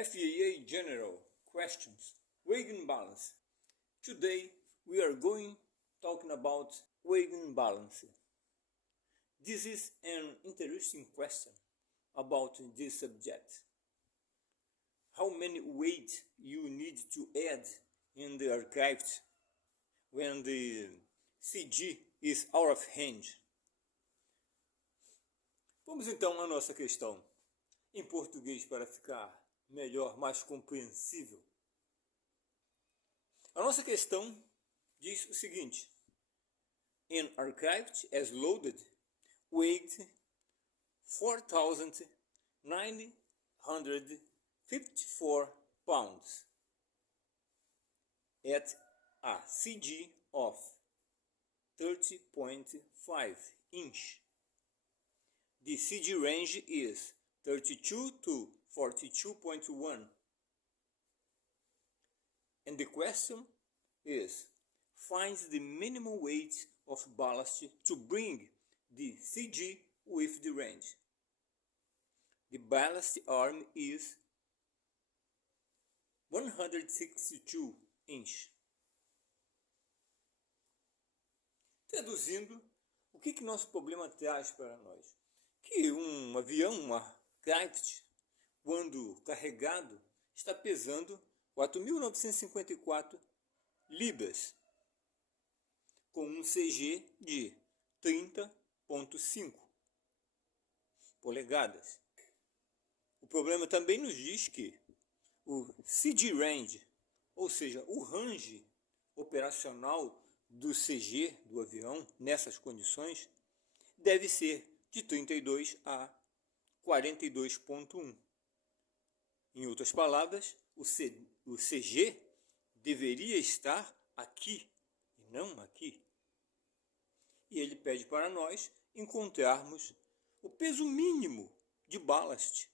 FAA General Questions, Weight and Balance. Today we are going talking about weight and balance. This is an interesting question about this subject. How many weight you need to add in the aircraft when the CG is out of range? Vamos então à nossa questão, em português para ficar melhor, mais compreensível. A nossa questão diz o seguinte: An aircraft as loaded weighed 4,954 pounds at a CG of 30.5 inch. The CG range is 32 to 42.1. And the question is, find the minimum weight of ballast to bring the CG with the range. The ballast arm is 162 inch. Traduzindo, o que nosso problema traz para nós? Que um avião, um aircraft, quando carregado, está pesando 4.954 libras, com um CG de 30,5 polegadas. O problema também nos diz que o CG range, ou seja, o range operacional do CG do avião nessas condições, deve ser de 32 a 42,1. Em outras palavras, o CG deveria estar aqui e não aqui. E ele pede para nós encontrarmos o peso mínimo de ballast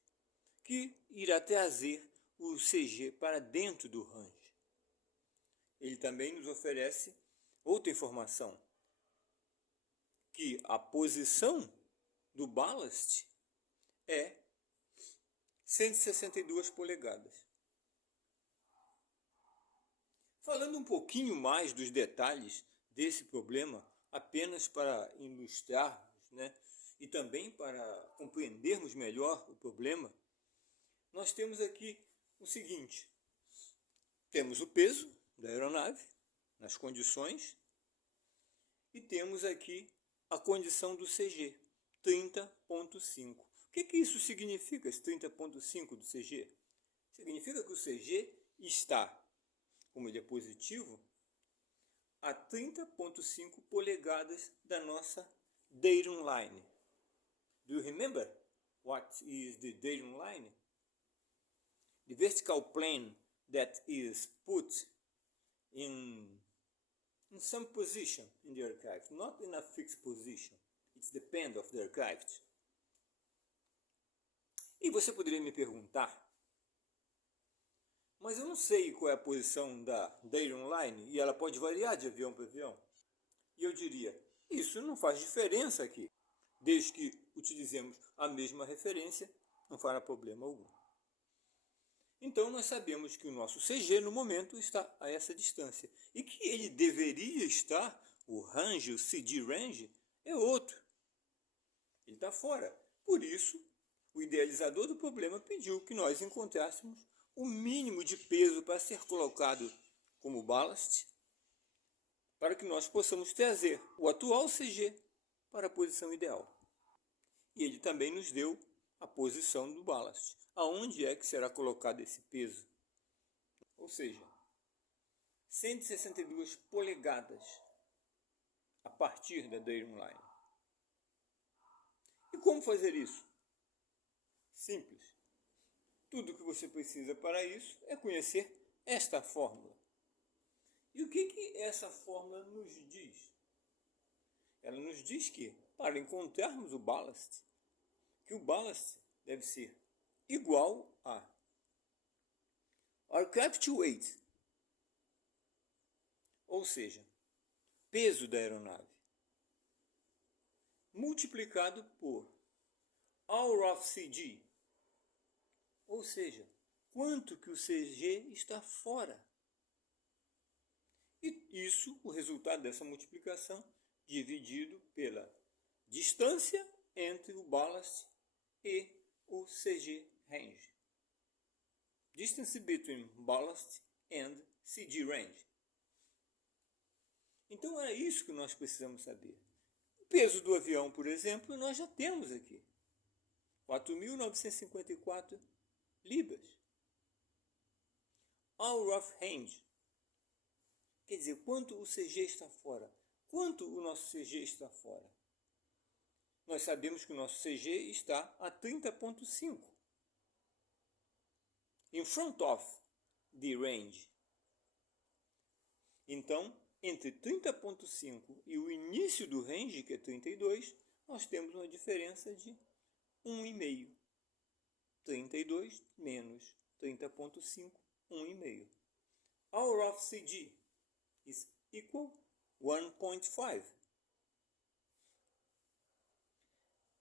que irá trazer o CG para dentro do range. Ele também nos oferece outra informação, que a posição do ballast é 162 polegadas. Falando um pouquinho mais dos detalhes desse problema, apenas para ilustrarmos, e também para compreendermos melhor o problema, nós temos aqui o seguinte: temos o peso da aeronave nas condições e temos aqui a condição do CG, 30,5. O que isso significa, esse 30,5 do CG? Significa que o CG está, como ele é positivo, a 30,5 polegadas da nossa datum line. Do you remember what is the datum line? The vertical plane that is put in some position in the aircraft, not in a fixed position. It depends of the aircraft. E você poderia me perguntar, mas eu não sei qual é a posição da datum line e ela pode variar de avião para avião. E eu diria, isso não faz diferença aqui. Desde que utilizemos a mesma referência, não fará problema algum. Então nós sabemos que o nosso CG no momento está a essa distância. E que ele deveria estar, o range, o CG range, é outro. Ele está fora. Por isso, o idealizador do problema pediu que nós encontrássemos o mínimo de peso para ser colocado como ballast, para que nós possamos trazer o atual CG para a posição ideal. E ele também nos deu a posição do ballast. Aonde é que será colocado esse peso? Ou seja, 162 polegadas a partir da datum line. E como fazer isso? Simples. Tudo o que você precisa para isso é conhecer esta fórmula. E o que essa fórmula nos diz? Ela nos diz que, para encontrarmos o ballast, que o ballast deve ser igual a aircraft weight, ou seja, peso da aeronave, multiplicado por hour of CG, ou seja, quanto que o CG está fora. E isso, o resultado dessa multiplicação, dividido pela distância entre o ballast e o CG range. Distance between ballast and CG range. Então é isso que nós precisamos saber. O peso do avião, por exemplo, nós já temos aqui. 4.954 libras. Out of range. Quer dizer, quanto o CG está fora? Quanto o nosso CG está fora? Nós sabemos que o nosso CG está a 30.5. In front of the range. Então, entre 30.5 e o início do range, que é 32, nós temos uma diferença de 1,5. 32 menos 30.5, 1,5. Out of CG is equal 1.5.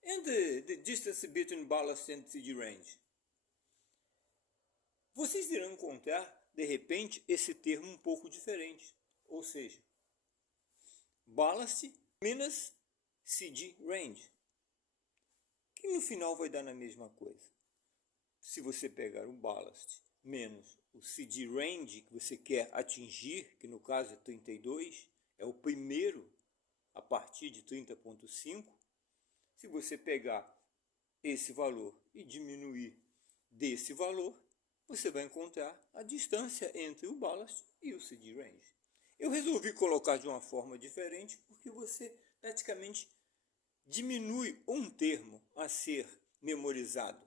And the distance between ballast and CG range. Vocês irão encontrar, de repente, esse termo um pouco diferente. Ou seja, ballast menos CG range. Que no final vai dar na mesma coisa. Se você pegar o ballast menos o CG range que você quer atingir, que no caso é 32, é o primeiro a partir de 30.5, se você pegar esse valor e diminuir desse valor, você vai encontrar a distância entre o ballast e o CG range. Eu resolvi colocar de uma forma diferente porque você praticamente diminui um termo a ser memorizado.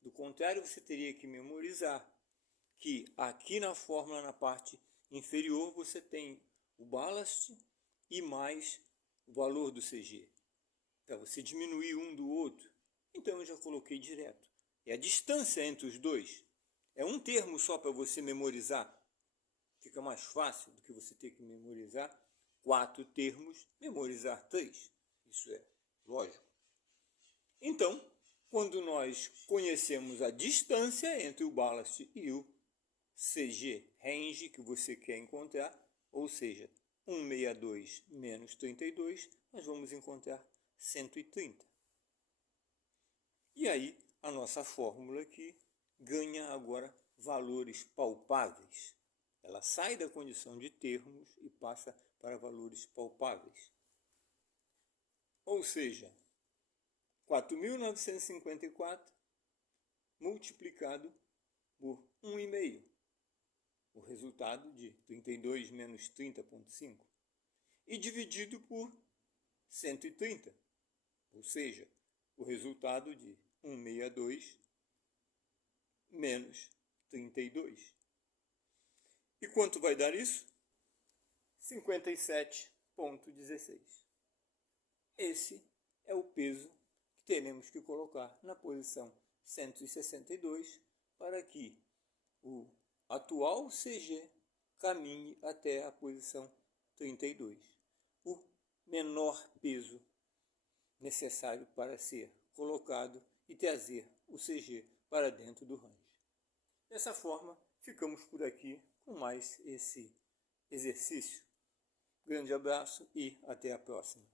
Do contrário, você teria que memorizar que aqui na fórmula, na parte inferior, você tem o ballast e mais o valor do CG. Para você diminuir um do outro. Então eu já coloquei direto. É a distância entre os dois. É um termo só para você memorizar. Fica mais fácil do que você ter que memorizar 4 termos, memorizar 3. Isso é lógico. Então, quando nós conhecemos a distância entre o ballast e o CG range que você quer encontrar, ou seja, 162 menos 32, nós vamos encontrar 130. E aí, a nossa fórmula aqui ganha agora valores palpáveis. Ela sai da condição de termos e passa para valores palpáveis. Ou seja, 4.954 multiplicado por 1,5. O resultado de 32 menos 30.5. E dividido por 130. Ou seja, o resultado de 162 menos 32. E quanto vai dar isso? 57,16. Esse é o peso que teremos que colocar na posição 162 para que o atual CG caminhe até a posição 32. O menor peso necessário para ser colocado e trazer o CG para dentro do range. Dessa forma, ficamos por aqui com mais esse exercício. Grande abraço e até a próxima.